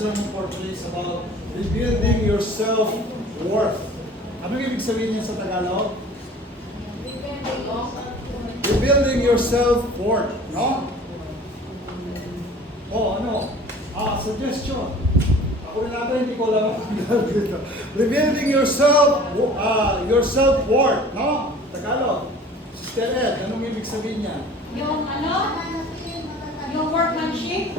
sermon for today is about rebuilding your self-worth. Anong ibig sabihin niya sa Tagalog? Rebuilding your self-worth, no? Suggestion. Ako rin natin, hindi ko alam ang dito. Rebuilding your self-worth, no? Tagalog. Sister Ed, anong ibig sabihin niya? Yung yung workmanship.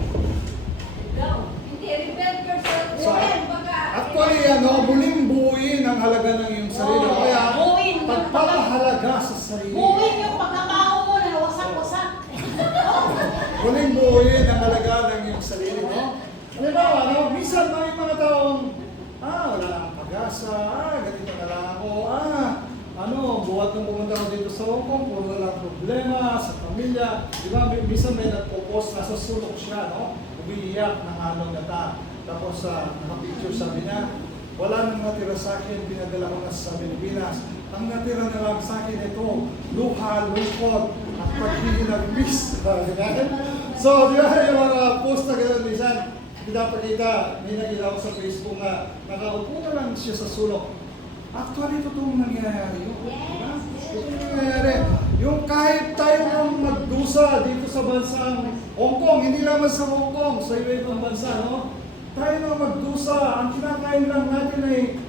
Hindi, rebuild yourself. So, actually, muling buuin ang halaga ng iyong sarili. Oo, Kaya, buuin. pagpapahalaga sa sarili. Buuin yung pagkatao mo na wasak-wasak. Muling buuin ang halaga ng iyong sarili, no? Halimbawa, minsan may mga taong, wala akong pag-asa, ganito na lang ako, buhat nung pumunta ko dito sa Hong Kong, puro na lang problema sa pamilya. Di ba, minsan may nagpo-post, nasa sulok siya, no? Umiiyak ng halong nata. Tapos, nakapicture sabi niya, wala nang natira sa akin, pinadala ko na sa Pilipinas. Ang natira na lang sa akin ito, luha, lungkot, at paghihinagpis. So, di ba, yung mga post na gano'n, minsan, pinapakita, may nakita ko sa Facebook na nakaupo na lang siya sa sulok. Actually, totoong nangyayari yun. Diba? Totoong nangyayari. Yung kahit tayo nang magdusa dito sa bansang Hong Kong, hindi naman sa Hong Kong, sa iba-ibang bansa, no? Tayo nang magdusa, ang kinakain lang natin ay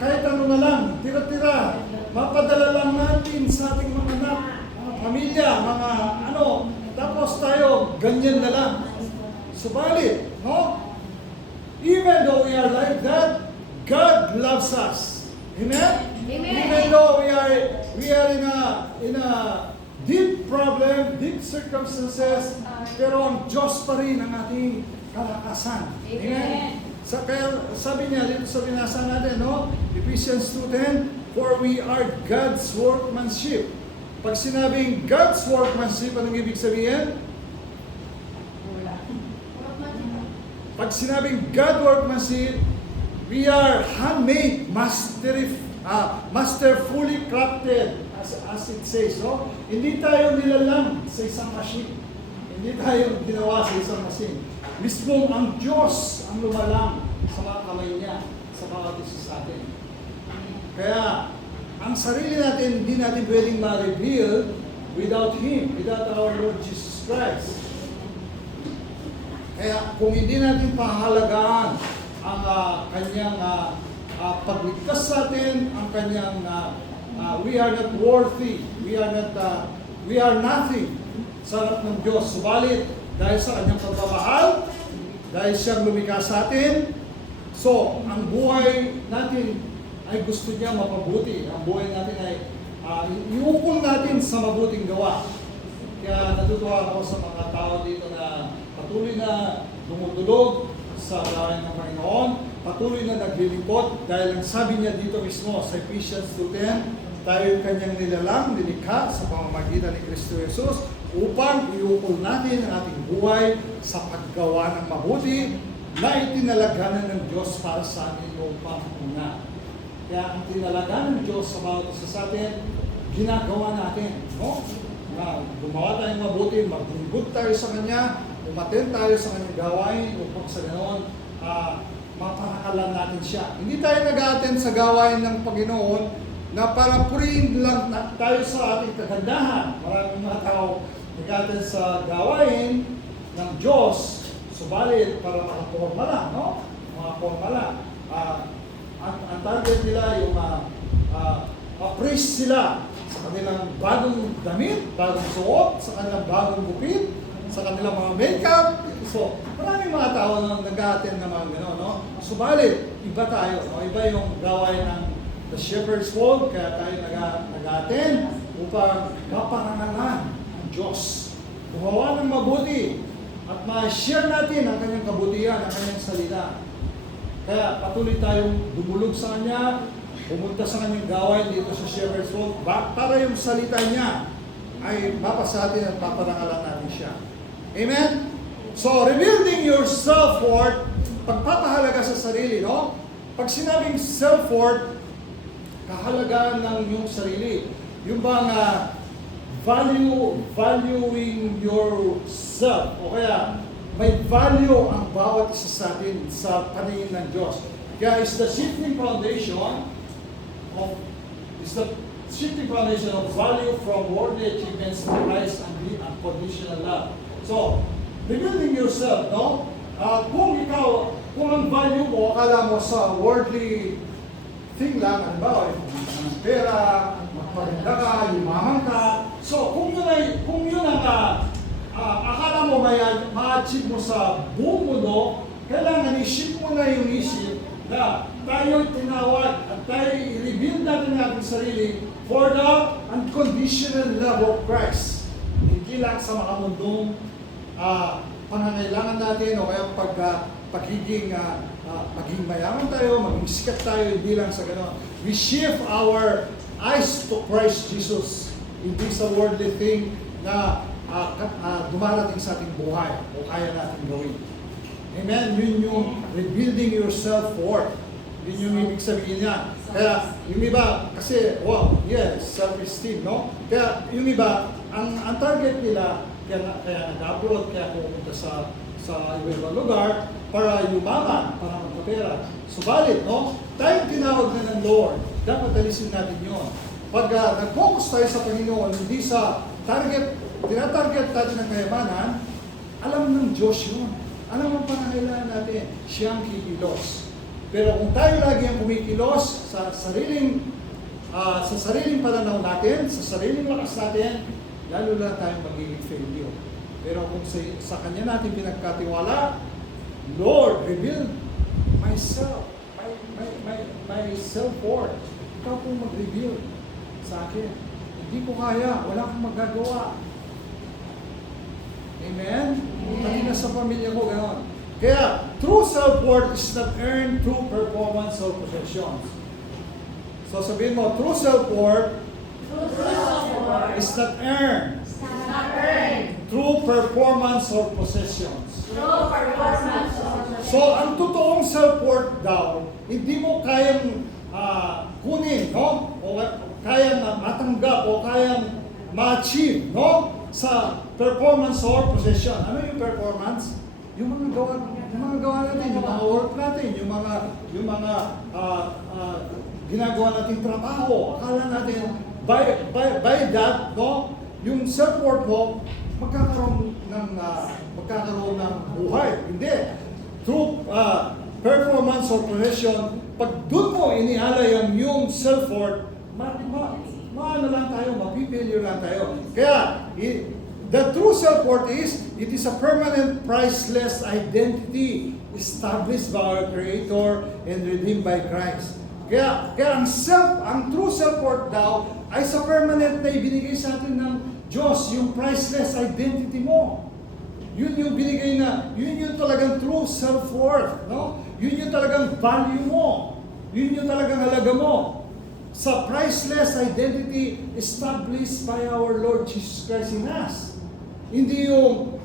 kahit ano na lang, tira-tira, mapadala lang natin sa ating mga anak, mga pamilya, mga tapos tayo, ganyan na lang. Subalit, no? Even though we are like that, God loves us. Amen? Amen. Even though we are in a deep problem, deep circumstances, pero ang Diyos pa rin ang ating kalakasan. Amen? Kaya sabi niya dito sa binasa natin, no? Ephesians 2:10, for we are God's workmanship. Pag sinabing God's workmanship, anong ibig sabihin? Pag sinabing God workmanship, we are handmade, masterfully crafted, as it says, no? Hindi tayo nilalang sa isang machine. Hindi tayo ginawa sa isang machine. Mismo ang Diyos ang lumalang sa mga kamay niya, sa bawat isa sa atin. Kaya, ang sarili natin, hindi natin pwedeng ma-reveal without Him, without our Lord Jesus Christ. Kaya kung hindi natin pahalagaan ang kanyang pagligtas sa atin, ang kanyang we are not worthy, we are nothing sa harap ng Diyos. Subalit, dahil sa kanyang pagmamahal, dahil siyang lumikha sa atin, so ang buhay natin ay gusto niya mapabuti. Ang buhay natin ay iukol natin sa mabuting gawa. Kaya natutuwa ako sa mga tao dito na patuloy na dumudulog sa gawain ng Panginoon, patuloy na naglilingkod dahil ang sabi niya dito mismo sa Ephesians 2:10, tayo yung kanyang nilalang, nilikha sa pamamagitan ni Kristo Jesus upang iukol natin ang ating buhay sa paggawa ng mabuti na itinalaganan ng Diyos para sa atin noong panguna. Kaya ang tinalaganan ng Diyos sa bawat isa sa atin, ginagawa natin, no? Na gumawa tayong mabuti, maglingkod tayo sa Kanya, umaten tayo sa Kanyang gawain upang sa ganoon, maparakalan natin siya. Hindi tayo nag-a-attend sa gawain ng Panginoon na para purihin lang tayo sa ating kagandahan. Maraming mga tao nag-a-attend sa gawain ng Diyos, subalit para makaporma lang, no? Makaporma lang. Ang target nila yung ma-praise sila sa kanilang bagong damit, bagong suot, sa kanilang bagong gupit, sa kanilang mga makeup. So, maraming mga tao na nag-a-attend na mga gano'n, no? Subalit, iba tayo, no? Iba yung gawain ng The Shepherd's Fold, kaya tayo nag-a-attend upang maparangalan ang Diyos. Gumawa ng mabuti at ma-share natin ang kanyang kabutihan, ang kanyang salita. Kaya patuloy tayong dumulog sa Kanya, pumunta sa Kanyang gawain dito sa Shepherd's Fold, para yung salita niya ay mapasa atin at paparangalan natin siya. Amen? So, rebuilding your self-worth, pagpapahalaga sa sarili, no? Pag sinabing self-worth, kahalagaan ng iyong sarili. Yung bang valuing yourself, o kaya may value ang bawat isa sa atin sa paningin ng Diyos. Kaya is the shifting foundation of value from worldly achievements to Christ and the unconditional love. So, rebuilding yourself, no? Kung ang value mo, akala mo sa worldly thing lang, halimbawa, pera, magpaganda ka, yumaman ka. So, kung yun ang akala mo ma-achieve mo sa buong mundo, kailangan i-shift mo na yung isip na tayo'y tinawag at tayo'y i-reveal natin ang ating sarili for the unconditional love of Christ. Hindi lang sa mga mundong pangangailangan natin o kaya maging mayaman tayo, maging sikat tayo, hindi lang sa gano'n. We shift our eyes to Christ Jesus, hindi sa worldly thing na dumarating sa ating buhay o kaya natin gawin. Amen? Yun yung rebuilding yourself forth. Yun yung ibig sabihin niya. Kaya yung iba, kasi, self-esteem, no? Kaya yung iba, ang target nila, kaya nag-abroad, kaya pumunta sa ibang lugar para yumaman, para magkapera. Subalit, no? Tayo tinawag na ng Lord, dapat alisin natin yun. Pag nag-focus tayo sa Panginoon, hindi sa tinatarget natin ng kayamanan, alam ng Diyos yun. Alam ang pangangailangan natin, siyang kikilos. Pero kung tayo lagi ang kumikilos sa sariling pananaw natin, sa sariling lakas natin, lalo lang tayong magiging failure. Pero kung sa Kanya natin pinagkatiwala, Lord, reveal myself, my self-worth. Ikaw pong mag-reveal sa akin. Hindi ko kaya, wala akong magagawa. Amen? Pati na sa pamilya ko, gano'n. Kaya, true self-worth is not earned through performance or possessions. So sabihin mo, true self-worth is not earned through performance or possessions. So, ang totoong self-worth daw, hindi mo kayang kunin, no? O kayang matanggap o kayang ma-achieve, no? Sa performance or possession. Ano yung performance? Yung mga gawa natin, yung mga work natin, yung mga ginagawa nating trabaho. Akala natin, by that, no? Yung self-worth mo, magkakaroon ng buhay. Hindi. Through performance or possession, pag doon mo inialay yung self-worth, maano lang tayo, mapifailure lang tayo. Kaya, the true self-worth it is a permanent, priceless identity established by our Creator and redeemed by Christ. Kaya ang true self-worth daw ay sa permanent na ibinigay sa atin ng Diyos, yung priceless identity mo. Yun yung binigay yun yung talagang true self-worth, no? Yun yung talagang value mo. Yun yung talagang halaga mo. Sa priceless identity established by our Lord Jesus Christ in us. Hindi yung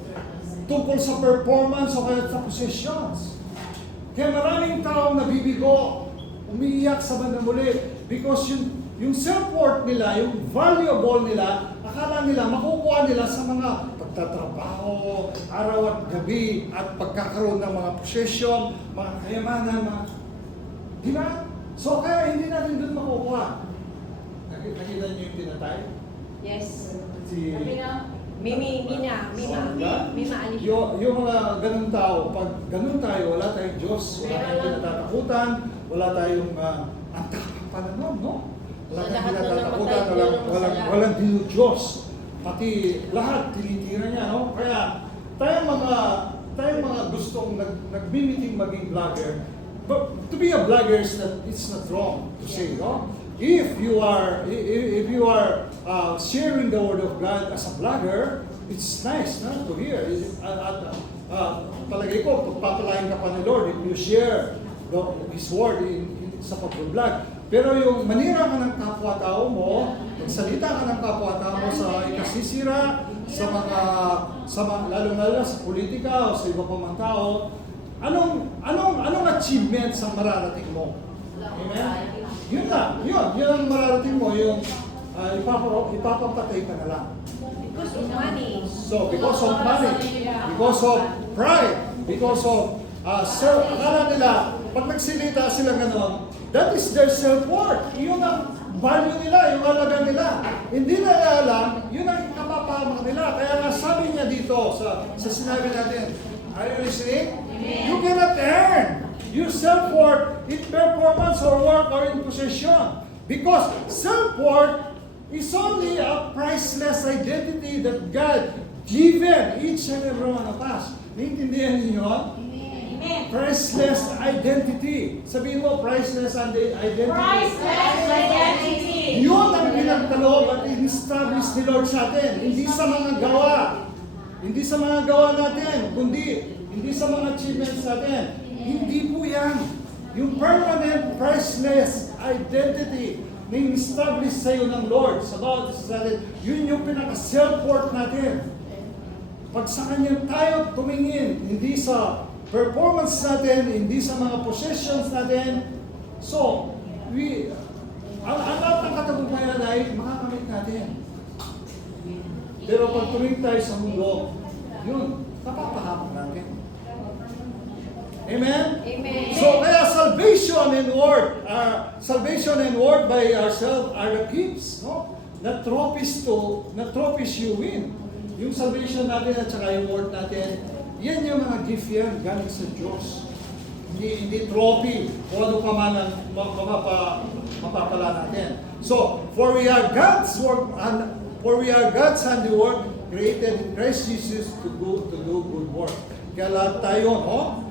tungkol sa performance o kaya sa possessions. Kaya maraming taong nabibigo, umiiyak sa bandang muli because yung self-worth nila, yung valuable nila, akala nila, makukuha nila sa mga pagtatrabaho, araw at gabi, at pagkakaroon ng mga possession, mga kayamanan, di ba? So kaya hindi natin doon makukuha. Nakita niyo yung pinatay? Yes. Si Mina Alicia. Yung mga ganun tao, pag ganun tayo, wala tayong Diyos, wala tayong pinatatakutan, wala tayong ang tapang pananaw, no? Wala tayong pinatatakutan, walang Diyos. Pati lahat, tinitira niya, no? Kaya tayong mga gustong nagmimiting maging vlogger, but to be a vlogger it's not wrong to say, no? If you are sharing the word of God as a vlogger, it's nice, no, to hear. Palagay ko, pagpapalain ka pa ni Lord if you share His word sa pag-vlog. Pero yung manira ka ng kapwa-tao mo, magsalita ka ng kapwa-tao mo sa ikasisira, lalo-lalo sa politika o sa iba pa mang tao, anong achievements ang mararating mo? Amen? Yun lang, yun ang mararating mo, yung ipapapatay ka na lang. Because of money. So, because of money, because of pride, because of akala nila, pag nagsilita sila ganon, that is their self-worth. Yun ang value nila, yung halaga nila. Hindi na alam, yun ang kapapahamak nila. Kaya nga sabi niya dito sa sinabi natin, are you listening? You cannot earn your self-worth in performance or work or in possession. Because self-worth is only a priceless identity that God given each and every one of us. Naintindihan niyo yun? Amen. Priceless identity. Sabihin mo, priceless identity. Priceless identity. Yun ang pinagkaloob at in-establish ni Lord sa atin. Hindi sa mga gawa. Hindi sa mga gawa natin, kundi hindi sa mga achievements natin. Hindi po yan. Yung permanent, priceless identity na in-establish sa iyo ng Lord sa bawat isa sa atin, yun yung pinaka-self-worth natin. Pag sa Kanya tayo tumingin, hindi sa performance natin, hindi sa mga possessions natin, so, ang lahat ng katagumpayan ay makakamit natin. Pero pag tumingin tayo sa mundo, yun, napapahamak natin. Amen? Amen. So, kaya salvation and word by ourselves are the gifts, no? Na trophies you win. Yung salvation natin at saka yung word natin, yan yung mga gift yan, galing sa Diyos. Hindi trophy, o ano pa man ang mapapala natin. So, for we are God's handiwork, created in Christ Jesus to do good work. Kaya lahat tayo, no?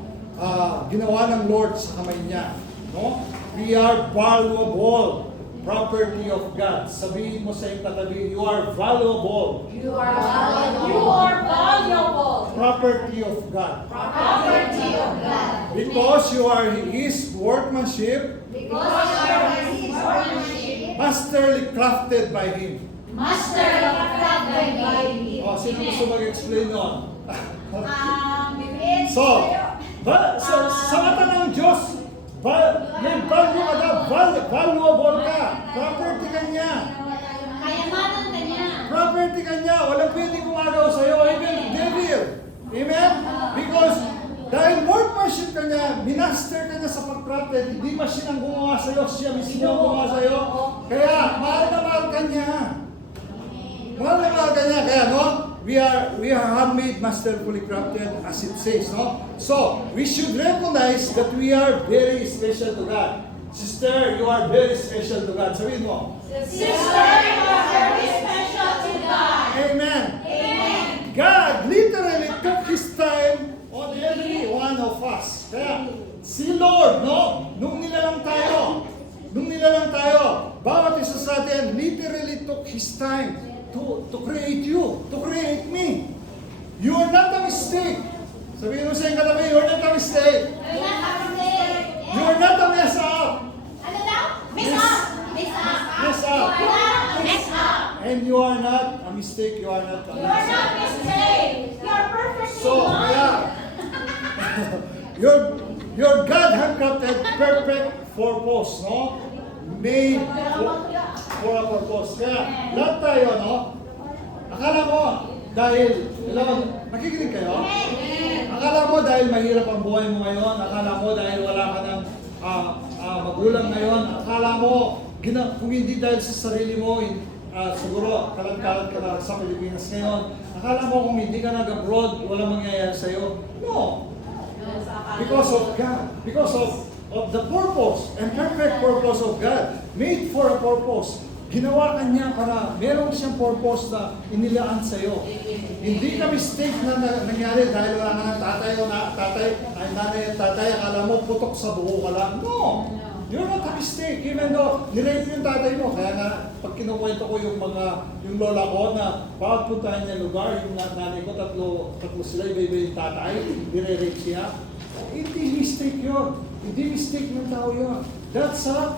Ginawa ng Lord sa kamay niya. No? We are valuable property of God. Sabihin mo sa iyong katabi, you are valuable. You are valuable. You are valuable. Property of God. Property of God. Because you are His workmanship, Because you are His workmanship. masterly crafted by Him. Master of crafted by Him. Sino gusto mag-explain nun? So, Sa mata ng Diyos, may value ka na, valuable ka. Property ka niya. kayamanan ka niya. Property ka niya. Walang pwede gumagawa sa'yo. Even the devil. Amen? Because dahil workmanship ka niya, minaster ka niya sa pag-crafted, hindi machine ang gumawa sa'yo, siya mismo ang gumawa sa'yo. Kaya, mahal na mahal ka niya. Mahal na mahal ka niya. Kaya, no? We are handmade, masterfully crafted, as it says, no? So, we should recognize that we are very special to God. Sister, you are very special to God. Sabihin mo. Sister, you are very special to God. Amen. Amen. God literally took His time on every one of us. Kaya, si Lord, no? Nung nilalang tayo, bawat isa sa atin literally took His time to create you, to create me. You are not a mistake. Sabihin mo sa iyong katabi, you are not a mistake. You are not a mess up. Ano daw? Miss Yes. up. Miss up. Mess up. You are not a miss up. And you are not a mistake. You are not a You are not mistake. mistake. You are perfectly So, kaya, your God handcrafted perfect purpose, no? Made for a purpose. Kaya, lahat tayo, no? Akala mo, dahil, nakikinig kayo? Akala mo dahil mahirap ang buhay mo ngayon, akala mo dahil wala ka ng magulang ngayon, akala mo, kung hindi dahil sa sarili mo, siguro kalat-kalat ka na sa Pilipinas ngayon, akala mo kung hindi ka nag-abroad, walang mangyayari sa'yo. No. Because of God. Because of the purpose and perfect purpose of God. Made for a purpose. Ginawa ka niya para meron siyang purpose na inilaan sa'yo. Hindi ka mistake na nangyari dahil wala ka ng tatay o nanay at tatay, akala mo putok sa buho ka lang. No! You're not a mistake, even though nirape yung tatay mo. Kaya nga, pag kinukwento ko yung lola ko na bawat puntahan niya lugar, yung nanay ko, tatlo sila, iba-iba yung tatay, nire-rape siya. Hindi mistake yun. Hindi mistake ng tao yun. That's a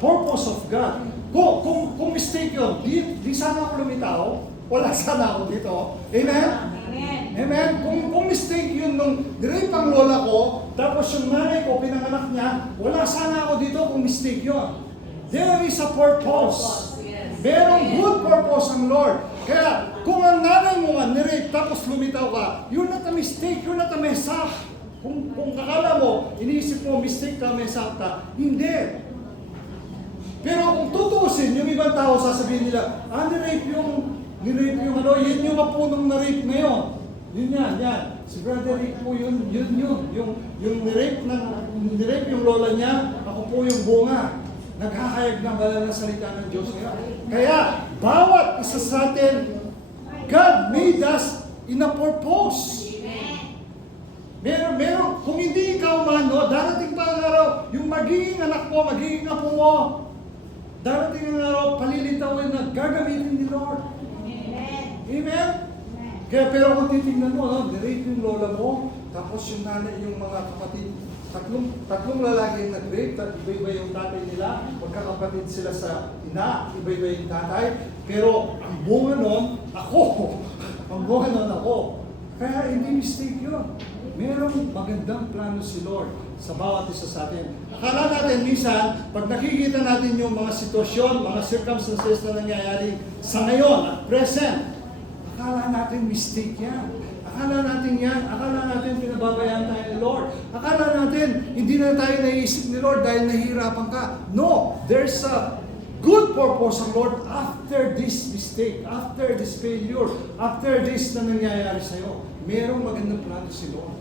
purpose of God. Kung mistake yun, di sana ako lumitaw, wala sana ako dito. Amen? Amen. Amen? Kung mistake yun nung direct ang lola ko, tapos yung nanay ko, pinanganak niya, wala sana ako dito kung mistake yun. There is a purpose. Merong good purpose ang Lord. Kaya, kung ang nanay mo nga nirape tapos lumitaw ka, you're not a mistake, you're not a mess up. Kung akala mo, iniisip mo, mistake ka, mess up ka, hindi. Pero kung tutuusin, yung ibang tao sasabihin nila, nirape yung ano, yun yung mapunong na-rape ngayon. Yun yan. Si Brother Rick po yun. Yung nirape yung lola niya, ako po yung bunga. Naghahayag ng banal na salita ng Diyos ngayon. Kaya, bawat isa sa atin, God made us in a purpose. Meron, kung hindi ikaw man, no, darating pa ang araw, yung magiging anak mo, magiging apo mo, darating ang araw, palilitawin na gagamitin ni Lord. Amen? Kaya pero kung titignan mo, no, nirape yung lola mo, tapos yung nanay, yung mga kapatid, tatlong lalaki yung nag-rape, iba-iba yung tatay nila, magkakapatid sila sa ina, iba-iba yung tatay, pero ang bunga nun, ako. Ang bunga nun ako. Kaya hindi mistake yun. Merong magandang plano si Lord sa bawat isa sa atin. Akala natin minsan, pag nakikita natin yung mga sitwasyon, mga circumstances na nangyayari sa ngayon at present, akala natin mistake yan. Akala natin pinababayaan tayo ni Lord. Akala natin hindi na tayo naiisip ni Lord dahil nahihirapan ka. No, there's a good purpose ng Lord after this mistake, after this failure, after this na nangyayari sa'yo. Merong magandang plano si Lord.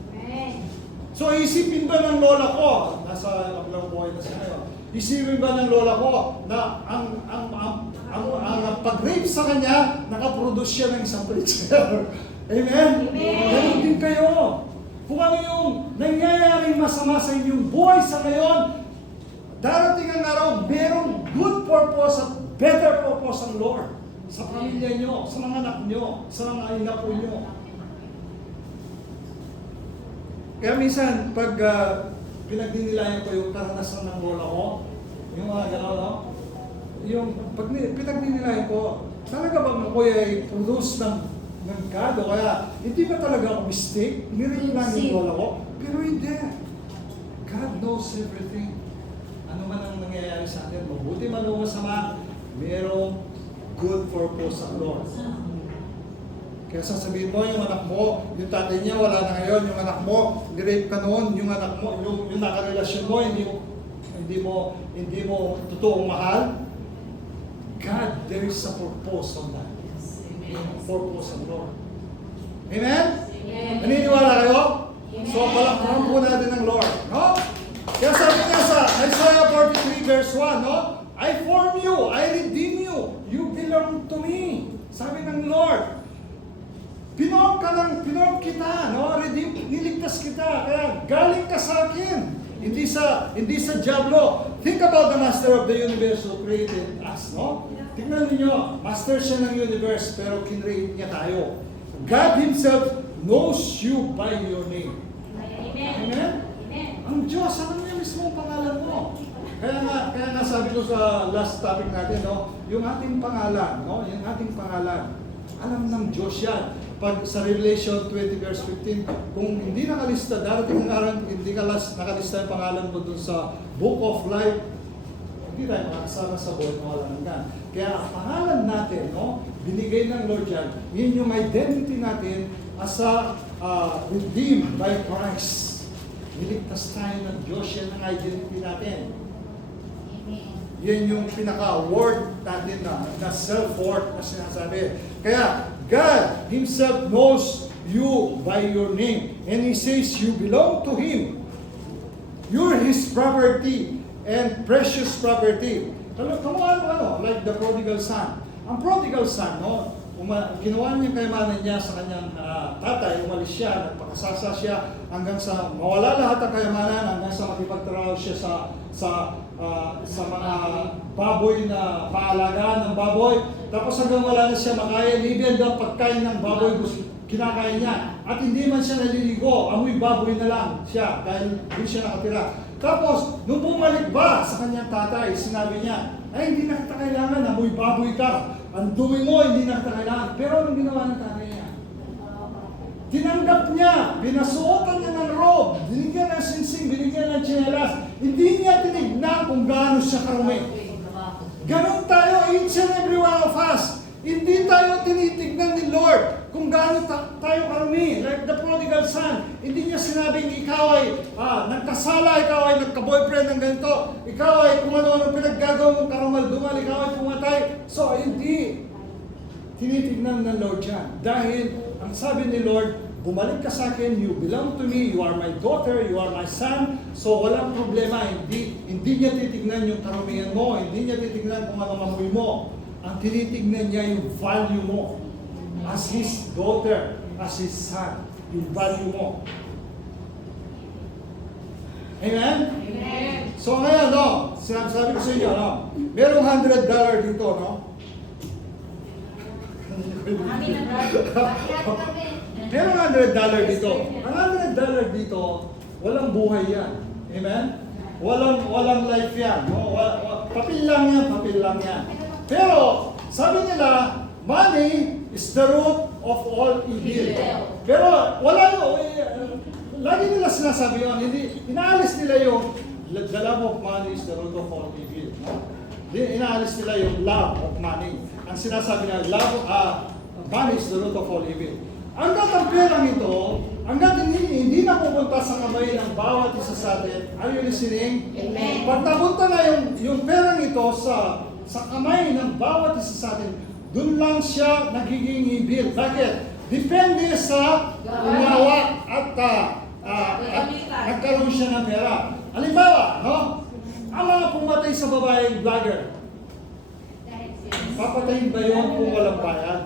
So isipin ba ng lola ko, nasa maglang buhay na siya ngayon, isipin ba ng lola ko na ang pag-rape sa kanya, nakaproduce siya ng isang preacher. Amen? Ganun din kayo. Kung ano yung nangyayaring masama sa inyong buhay sa ngayon, darating ang araw, merong good purpose at better purpose ang Lord sa pamilya nyo, sa mga anak nyo, sa mga inapo nyo. Kaya minsan, pag pinagdinilayan ko yung karanasan ng lola ko, yung mga gano'n, no? Yung pag pinagdinilayan ko, talaga bang ako ay produce ng God o kaya hindi ba talaga ako mistake? Nirili lang yung lola ko? Pero hindi. God knows everything. Ano man ang nangyayari sa atin, mabuti man o masama, merong good purpose ang Lord. Kaya sasabihin mo, yung anak mo, yung tatay niya wala na ngayon, yung anak mo, nirape ka noon, yung anak mo, yung nakarelasyon mo, hindi mo totoong mahal. God, there is a purpose on that. Yung purpose of Lord. Amen? Naniniwala kayo? So, palakpakan po natin ng Lord. No? Kaya sabi niya sa Isaiah 43 verse 1, no? I form you, I redeem you, you belong to me. Sabi ng Lord, pinorm kita, no? Redeem, niligtas kita, kaya galing ka sa akin. Hindi sa diablo. Think about the master of the universe who created us, no? Tingnan niyo, master siya ng universe, pero kinreate niya tayo. God Himself knows you by your name. Amen? Ang Diyos, alam niya mismo ang pangalan mo. Kaya nga sabi ko sa last topic natin, no? Yung ating pangalan, no? Yung ating pangalan. Alam ng Diyos yan. Pag sa Revelation 20 verse 15, kung hindi nakalista, darating ang araw, hindi nakalista yung pangalan mo dun sa Book of Life, hindi tayo makakasama sa buhay na walang hanggan. Kaya ang pangalan natin, no, binigay ng Lord yan, yun yung identity natin as a redeemed by Christ. Niligtas tayo ng Diyos, yan ang identity natin. Yan yung pinaka-word natin na self-worth na sinasabi. Kaya, God Himself knows you by your name. And He says you belong to Him. You're His property and precious property. Ano, like the prodigal son. Ang prodigal son, no, ginawa niya kayamanan niya sa kanyang tatay, umalis siya, nagpakasasa siya, hanggang sa mawala lahat ng kayamanan, hanggang sa makipagtrabaho siya sa mga baboy na paalagaan ng baboy. Tapos hanggang wala na siya makaya, libian daw pagkain ng baboy, kinakain niya. At hindi man siya naliligo, amoy baboy na lang siya dahil doon siya nakatira. Tapos, nung bumalik ba sa kanyang tatay, sinabi niya, ay hindi na kita kailangan, amoy baboy ka. Ang dumi mo, hindi na kita kailangan. Pero anong ginawa ng tatay niya? Tinanggap niya, pinasuotan niya ng robe, binigyan ng sinsing, binigyan ng tsinelas. Hindi niya tinignan kung gaano siya karumi. Ganon tayo, each and every one of us. Hindi tayo tinitignan ni Lord kung gaano tayo karami. Like the prodigal son, hindi niya sinabing ikaw ay nagkasala, ikaw ay nagka-boyfriend ng ganito, ikaw ay kung ano-ano pinaggagawa mong karumal-dumal, ikaw ay pumatay. So, hindi. Tinitignan ng Lord yan. Dahil, ang sabi ni Lord, bumalik ka sa akin, you belong to me, you are my daughter, you are my son. So, walang problema. Hindi niya titignan yung karamihan mo, hindi niya titignan kung ano mamoy mo. Ang tinitignan niya yung value mo as his daughter, as his son. Yung value mo. Amen? Amen. So ngayon, no, sabi ko sa inyo, no, merong $100 dito, no? Amin na Lord. Merong $100 dito. Ang $100 dito, walang buhay yan. Amen? Walang life yan. No? Papel lang yan, papel lang yan. Pero, sabi nila, money is the root of all evil. Pero, wala lagi nila sinasabi yun, hindi, inaalis nila yung the love of money is the root of all evil. No? Inaalis nila yung love of money. Ang sinasabi nila, money is the root of all evil. Hanggat ang perang ito, hanggat hindi napupunta sa kamay ng bawat isa sa atin, are you listening? Amen. Pag napunta na yung perang ito sa kamay ng bawat isa sa atin, dun lang siya nagiging evil. Bakit? Depende sa umawa at nagkaroon siya ng pera. Halimbawa, no? Ang mga pumatay sa babaeng vlogger, papatayin ba yun kung walang bayad?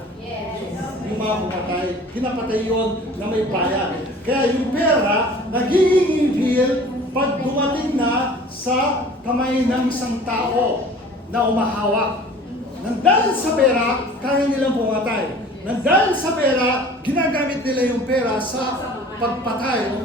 Yung mga pumatay, pinapatay yun na may bayad. Kaya yung pera, nagiging evil pag dumating na sa kamay ng isang tao na umahawak. Nang dahil sa pera, kaya nilang pumatay. Nang dahil sa pera, ginagamit nila yung pera sa pagpatay.